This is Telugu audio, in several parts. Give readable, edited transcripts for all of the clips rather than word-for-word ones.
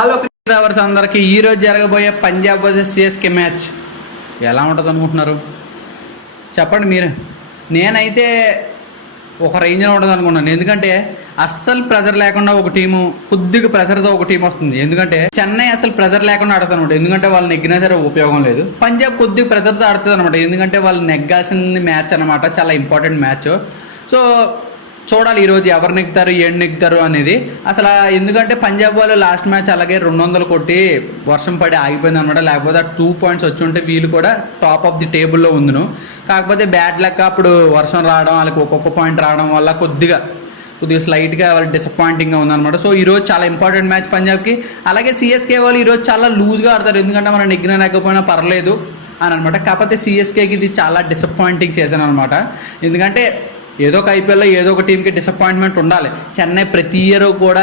హలో క్రికెట్ లవర్స్ అందరికీ ఈరోజు జరగబోయే పంజాబ్ వర్సెస్ సిఎస్కే మ్యాచ్ ఎలా ఉంటుంది అనుకుంటున్నారు? చెప్పండి మీరు. నేనైతే ఒక రేంజ్లో ఉంటుంది అనుకున్నాను. ఎందుకంటే అస్సలు ప్రెజర్ లేకుండా ఒక టీము, కొద్దిగా ప్రెజర్తో ఒక టీం వస్తుంది. ఎందుకంటే చెన్నై అసలు ప్రెజర్ లేకుండా ఆడుతుంది అనమాట. ఎందుకంటే వాళ్ళు నెగ్గినా సరే ఉపయోగం లేదు. పంజాబ్ కొద్దిగా ప్రెజర్తో ఆడుతుంది అనమాట. ఎందుకంటే వాళ్ళు నెగ్గాల్సిన మ్యాచ్ అనమాట, చాలా ఇంపార్టెంట్ మ్యాచ్. సో చూడాలి ఈరోజు ఎవరు నెగ్గుతారు, ఏం నెగ్గుతారు అనేది. అసలు ఎందుకంటే పంజాబ్ వాళ్ళు లాస్ట్ మ్యాచ్ అలాగే 200 కొట్టి వర్షం పడి ఆగిపోయింది అనమాట. లేకపోతే ఆ 2 పాయింట్స్ వచ్చి ఉంటే వీళ్ళు కూడా టాప్ ఆఫ్ ది టేబుల్లో ఉందును. కాకపోతే బ్యాడ్ లక్ అప్పుడు వర్షం రావడం, వాళ్ళకి ఒక్కొక్క పాయింట్ రావడం వల్ల కొద్దిగా స్లైట్గా వాళ్ళు డిసప్పాయింటింగ్గా ఉందన్నమాట. సో ఈరోజు చాలా ఇంపార్టెంట్ మ్యాచ్ పంజాబ్కి. అలాగే సిఎస్కే వాళ్ళు ఈరోజు చాలా లూజ్గా ఆడతారు. ఎందుకంటే మనం నెగ్గినా నెగ్గపోయినా పర్లేదు అని అనమాట. కాకపోతే సిఎస్కేకి ఇది చాలా డిసప్పాయింటింగ్ చేశాను అనమాట. ఎందుకంటే ఏదో ఒక ఐపీఎల్లో ఏదో ఒక టీంకి డిసప్పాయింట్మెంట్ ఉండాలి. చెన్నై ప్రతి ఇయర్ కూడా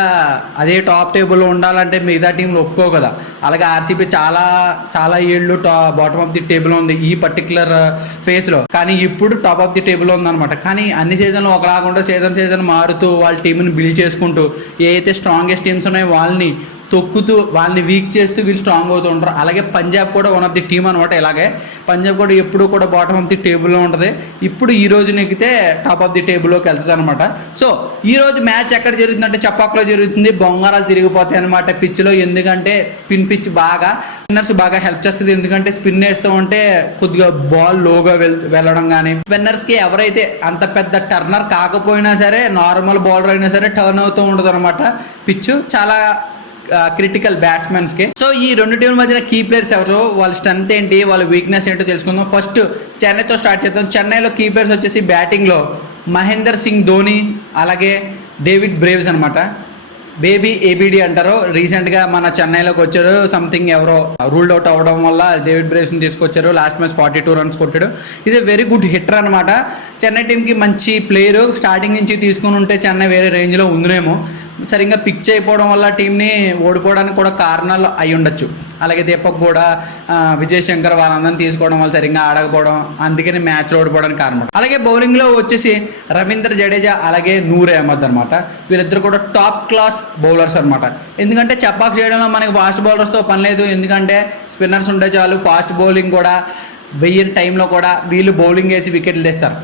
అదే టాప్ టేబుల్లో ఉండాలంటే మిగతా టీంలు ఒప్పుకో కదా. అలాగే ఆర్సీబీ చాలా ఏళ్ళు బాటమ్ ఆఫ్ ది టేబుల్లో ఉంది ఈ పర్టికులర్ ఫేజ్లో. కానీ ఇప్పుడు టాప్ ఆఫ్ ది టేబుల్లో ఉందన్నమాట. కానీ అన్ని సీజన్లు ఒకలాగా సీజన్ మారుతూ వాళ్ళ టీంని బిల్డ్ చేసుకుంటూ ఏ అయితే స్ట్రాంగెస్ట్ టీమ్స్ ఉన్నాయో వాళ్ళని తొక్కుతూ వాళ్ళని వీక్ చేస్తూ వీళ్ళు స్ట్రాంగ్ అవుతూ ఉంటారు. అలాగే పంజాబ్ కూడా వన్ ఆఫ్ ది టీమ్ అనమాట. ఇలాగే పంజాబ్ కూడా ఎప్పుడు కూడా బాటమ్ ఆఫ్ ది టేబుల్లో ఉంటుంది. ఇప్పుడు ఈ రోజు నెగ్గితే టాప్ ఆఫ్ ది టేబుల్లోకి వెళ్తుంది అనమాట. సో ఈ రోజు మ్యాచ్ ఎక్కడ జరుగుతుందంటే చపాక్లో జరుగుతుంది. బొంగారాలు తిరిగిపోతాయి అనమాట పిచ్లో. ఎందుకంటే స్పిన్ పిచ్ బాగా స్పిన్నర్స్ బాగా హెల్ప్ చేస్తుంది. ఎందుకంటే స్పిన్ వేస్తూ ఉంటే కొద్దిగా బాల్ లోగా వెళ్ళడం కానీ, స్పిన్నర్స్కి ఎవరైతే అంత పెద్ద టర్నర్ కాకపోయినా సరే నార్మల్ బౌలర్ అయినా సరే టర్న్ అవుతూ ఉంటుంది అనమాట. పిచ్ చాలా క్రిటికల్ బ్యాట్స్మెన్స్కి. సో ఈ రెండు టీంల మధ్యన కీ ప్లేయర్స్ ఎవరు, వాళ్ళ స్ట్రెంత్ ఏంటి, వాళ్ళ వీక్నెస్ ఏంటో తెలుసుకుందాం. ఫస్ట్ చెన్నైతో స్టార్ట్ చేద్దాం. చెన్నైలో కీ ప్లేయర్స్ వచ్చేసి బ్యాటింగ్లో మహేందర్ సింగ్ ధోని, అలాగే డేవిడ్ బ్రేవ్స్ అనమాట. బేబీ ఏబిడి అంటారు. రీసెంట్గా మన చెన్నైలోకి వచ్చారు. సంథింగ్ ఎవరో రూల్డ్ అవుట్ అవ్వడం వల్ల డేవిడ్ బ్రేవ్స్ని తీసుకొచ్చారు. లాస్ట్ మ్యాచ్ 42 రన్స్ కొట్టాడు. Is a very good hitter అనమాట. చెన్నై టీంకి మంచి ప్లేయరు. స్టార్టింగ్ నుంచి తీసుకుని ఉంటే చెన్నై వేరే రేంజ్లో ఉందినేమో. సరిగ్గా పిక్ చేయకపోవడం వల్ల టీంని ఓడిపోవడానికి కూడా కారణాలు అయి ఉండొచ్చు. అలాగే దీపక్ కూడా, విజయ్ శంకర్ వాళ్ళందరినీ తీసుకోవడం వల్ల సరిగ్గా ఆడకపోవడం, అందుకని మ్యాచ్లో ఓడిపోవడానికి కారణం. అలాగే బౌలింగ్లో వచ్చేసి రవీంద్ర జడేజా అలాగే నూర్ అహ్మద్ అనమాట. వీళ్ళిద్దరు కూడా టాప్ క్లాస్ బౌలర్స్ అనమాట. ఎందుకంటే చపాక్ చేయడంలో మనకి ఫాస్ట్ బౌలర్స్తో పని లేదు. ఎందుకంటే స్పిన్నర్స్ ఉంటే చాలు. ఫాస్ట్ బౌలింగ్ కూడా వెయ్యని టైంలో కూడా వీళ్ళు బౌలింగ్ వేసి వికెట్లు తీస్తారు.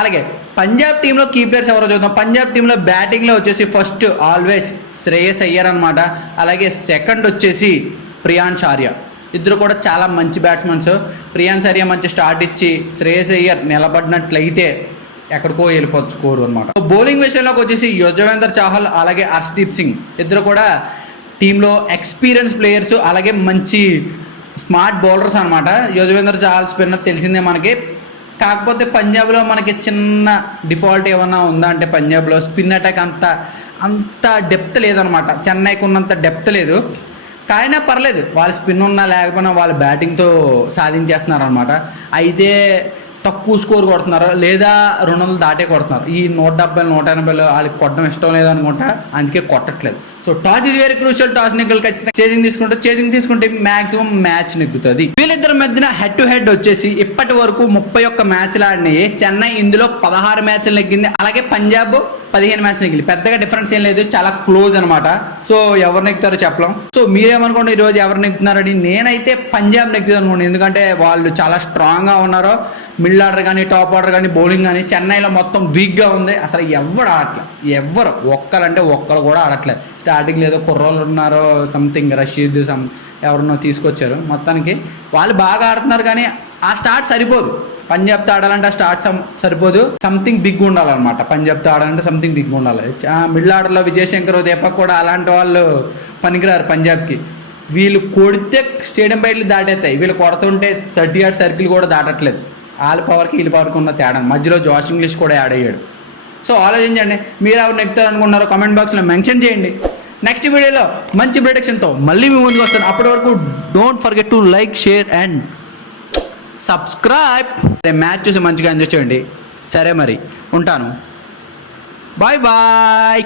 అలాగే పంజాబ్ టీంలో కీ ప్లేయర్స్ ఎవరో చూద్దాం. పంజాబ్ టీంలో బ్యాటింగ్లో వచ్చేసి ఫస్ట్ ఆల్వేస్ శ్రేయస్ అయ్యర్ అనమాట. అలాగే సెకండ్ వచ్చేసి ప్రియాంశ్ ఆర్య. ఇద్దరు కూడా చాలా మంచి బ్యాట్స్మెన్స్. ప్రియాంశ్ ఆర్య మంచి స్టార్ట్ ఇచ్చి శ్రేయస్ అయ్యర్ నిలబడినట్లయితే ఎక్కడికో వెళ్ళిపోవచ్చు స్కోరు అనమాట. బౌలింగ్ విషయంలోకి వచ్చేసి యుజ్వేంద్ర చాహల్ అలాగే హర్షదీప్ సింగ్ ఇద్దరు కూడా టీంలో ఎక్స్పీరియన్స్ ప్లేయర్స్, అలాగే మంచి స్మార్ట్ బౌలర్స్ అనమాట. యుజ్వేంద్ర చాహల్ స్పిన్నర్ తెలిసిందే మనకి. కాకపోతే పంజాబ్లో మనకి చిన్న డిఫాల్ట్ ఏమన్నా ఉందా అంటే పంజాబ్లో స్పిన్ అటాక్ అంత డెప్త్ లేదనమాట. చెన్నైకి ఉన్నంత డెప్త్ లేదు. కానీ పర్లేదు, వాళ్ళ స్పిన్ ఉన్నా లేకపోయినా వాళ్ళ బ్యాటింగ్తో సాధించేస్తున్నారు అనమాట. అయితే తక్కువ స్కోర్ కొడుతున్నారు, లేదా 200 దాటే కొడుతున్నారు. ఈ 170, 180 వాళ్ళకి కొట్టడం ఇష్టం లేదనుకుంటా, అందుకే కొట్టట్లేదు. So toss is very crucial. Toss నెగ్గులు ఖచ్చితంగా చేజింగ్ తీసుకుంటే మాక్సిమం మ్యాచ్ నెగ్గుతుంది. వీళ్ళిద్దరి మధ్యన హెడ్ టు హెడ్ వచ్చేసి ఇప్పటి వరకు 31 మ్యాచ్లు ఆడినాయి. చెన్నై ఇందులో 16 మ్యాచ్లు నెగ్గింది. అలాగే పంజాబ్ 15 మ్యాచ్లు నెగ్గింది. పెద్దగా డిఫరెన్స్ ఏం లేదు, చాలా క్లోజ్ అనమాట. సో ఎవరు నెగ్గుతారో చెప్పలేం. సో మీరేమనుకోండి ఈరోజు ఎవరు నెగ్గుతున్నారని? నేనైతే పంజాబ్ నెగ్గుతుంది అనుకోండి. ఎందుకంటే వాళ్ళు చాలా స్ట్రాంగ్గా ఉన్నారు. మిడిల్ ఆర్డర్ కానీ టాప్ ఆర్డర్ కానీ బౌలింగ్ కానీ చెన్నైలో మొత్తం వీక్గా ఉంది. అసలు ఎవరు ఆడట్లేదు. ఒక్కరు కూడా ఆడట్లేదు. స్టార్టింగ్ ఏదో కుర్రోళ్ళు ఉన్నారో సంథింగ్ రషీద్ ఎవరినో తీసుకొచ్చారు. మొత్తానికి వాళ్ళు బాగా ఆడుతున్నారు కానీ ఆ స్టార్ట్ సరిపోదు. పంజాబ్తో ఆడాలంటే ఆ స్టార్ట్ సరిపోదు. సంథింగ్ బిగ్ ఉండాలన్నమాట. పంజాబ్తో ఆడాలంటే సంథింగ్ బిగ్ ఉండాలి. మిడిల్ ఆర్డర్లో విజయ్ శంకర్, దీపక్ కూడా అలాంటి వాళ్ళు పనికిరారు పంజాబ్కి. వీళ్ళు కొడితే స్టేడియం బయటలు దాటేస్తాయి. వీళ్ళు కొడుతుంటే 30 యార్డ్ సర్కిల్ కూడా దాటట్లేదు. వాళ్ళ పవర్కి వీళ్ళ పవర్కి ఉన్న తేడా. మధ్యలో జాష్ ఇంగ్లీష్ కూడా యాడ్ అయ్యాడు. సో ఆలోచించండి, మీరు ఎవరు నెగ్గుతారు అనుకున్నారో కామెంట్ బాక్స్లో మెన్షన్ చేయండి. నెక్స్ట్ వీడియోలో మంచి ప్రిడిక్షన్తో మళ్ళీ మీ ముందుకు వస్తాను. అప్పటి వరకు don't forget to like, share and subscribe. Match చూసి మంచిగా ఎంజాయ్ చేయండి. సరే మరి ఉంటాను. Bye bye.